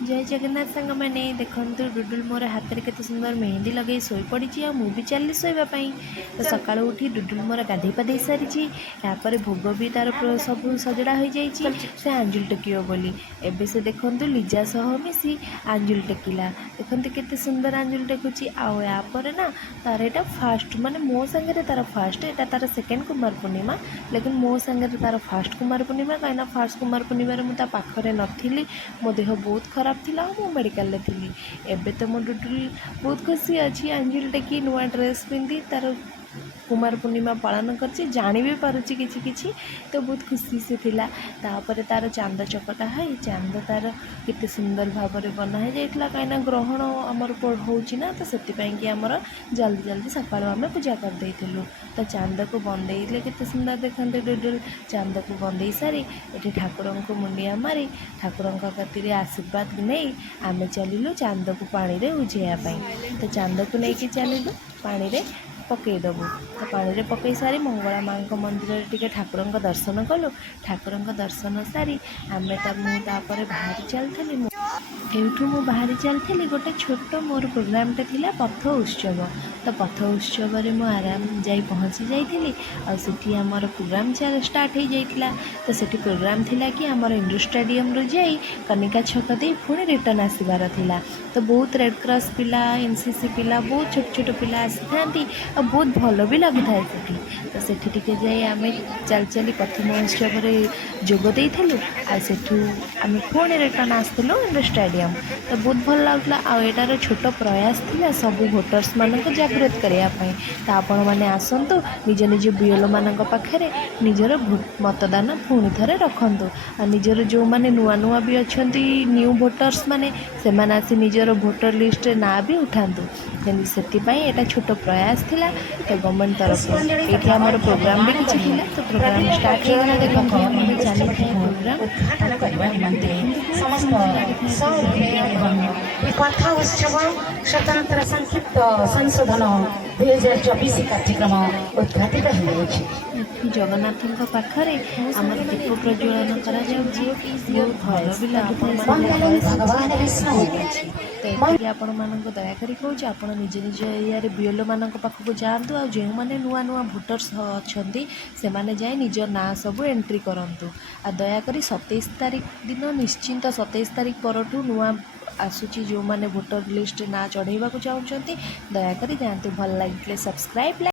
जय जगन्नाथ सांग मैंने देखु डुडुल मोर हाथ में केते सुंदर मेहंदी लगे शोई पड़ी आ मुझे चली शोवाई तो सका उठी डुडुल मोर गाधे पाधे सारी यापर भोग भी तार सब सजड़ा हो जाए से आंजुल टेकियो बोली एबे से देखु लिजा सह मिसी आंजुल टेकिला देखते केते सुंदर आंजुल टेकुची आपर ना तार यहाँ फास्ट माने मो सांगे तार फास्ट यहाँ तार सेकेंड कुमार पूर्णिमा लेकिन मो सांगे तार फास्ट कुमार पूर्णिमा कहीं फास्ट कुमार पूर्णिमा मुझे पाखे नी मो देह बहुत खराब थिला मु मेडिकल थी एबे तो मो डुडुल बहुत खुशी अच्छी आंजुल टेकी नुआ ड्रेस पिंधि तार कुमार पूर्णिमा पालन कर जानी भी पारुची किछि किछि तो बहुत खुशी से थिला तापर तार चांद चकटा है चांद तार केते सुंदर भाव में बना है जाइतला कहीं ग्रहण आमर होउची ना तो सेतिपई कि आमर जल्दी जल्दी सकाळु आमे पूजा कर देइथिलु तो चांद को बंदेइले केते सुंदर देखंते डुडुल चांद को बंदेई सारी एठी ठाकुरन को मुंडिया मारी ठाकुरन का कतिरे आशीर्वाद नहीं आमे चलिलु चांद को पानी रे उझेया पई तो चांद को लेके चलिलु पानी रे पकईदेबू तो पानी रे पकई सारी मंगला माँ मंदिर टे ठाकुर दर्शन कलु ठाकुर दर्शन सारी आम मुझे बाहरी चलती एठू मु बाहरी चलती गोटे छोट मोर प्रोग्रामटे थिला पथ उत्सव तो पथ उत्सव मु आराम जाई पहुँची जाइली आठी आमर प्रोग्राम स्टार्ट हो जाइला तो सेठी प्रोग्राम थिला कि आमर इंडोर स्टेडियम रू जाई कनिका छक दे पुणी रिटर्न आसबार थिला तो बहुत रेड क्रॉस पिला एनसीसी पिला बहुत छोट छोट पिला आसी था और बहुत भल भी लगुए सेठी तो सेठी टिके जाई आमे चल चली पथ महोत्सव जोगदे आठू आम पुणी रिटर्न आसलु इंडोर स्टेडियम तो बहुत भल लगुला आटार छोट प्रयास थिला सब भोटर्स मानक जागृत करने तो आपण मैंने आसतु निज निज बीएलओ मान पाखे निजर मतदान पुणी थे रखु आ निजर जो मैंने नुआ नुआ भी अच्छा न्यू भोटर्स माने से आसी निजर भोटर लिस्ट ना भी उठातु से यहाँ छोट प्रयास थिला तो गवर्नमेंट तरफ ये आम प्रोग्राम भी किसी थिला तो प्रोग्राम स्टार्ट होगा देखते चली था उत्सव स्वतंत्र संक्षिप्त संशोधन 2024 कार्यक्रम उद्घाटित हो जगन्नाथ पाखे आम दीप प्रज्वलन कर भल भी लगे आपण मानक दयाकोरी कहूँ आप निज निज एरिया बीएलओ मान पाखक जातु आ जो मैंने नुआ नुआ भोटर्स अच्छा से मैंने जाए निज ना सब एंट्री करूँ आ दयाकोरी 27 तारीख दिन निश्चिंत 27 तारीख पर नुआ आसूची जो मैंने भोटर लिस्ट ना चढ़ाइबा चाहते दयाकोरी जातु भल लगे सब्सक्राइब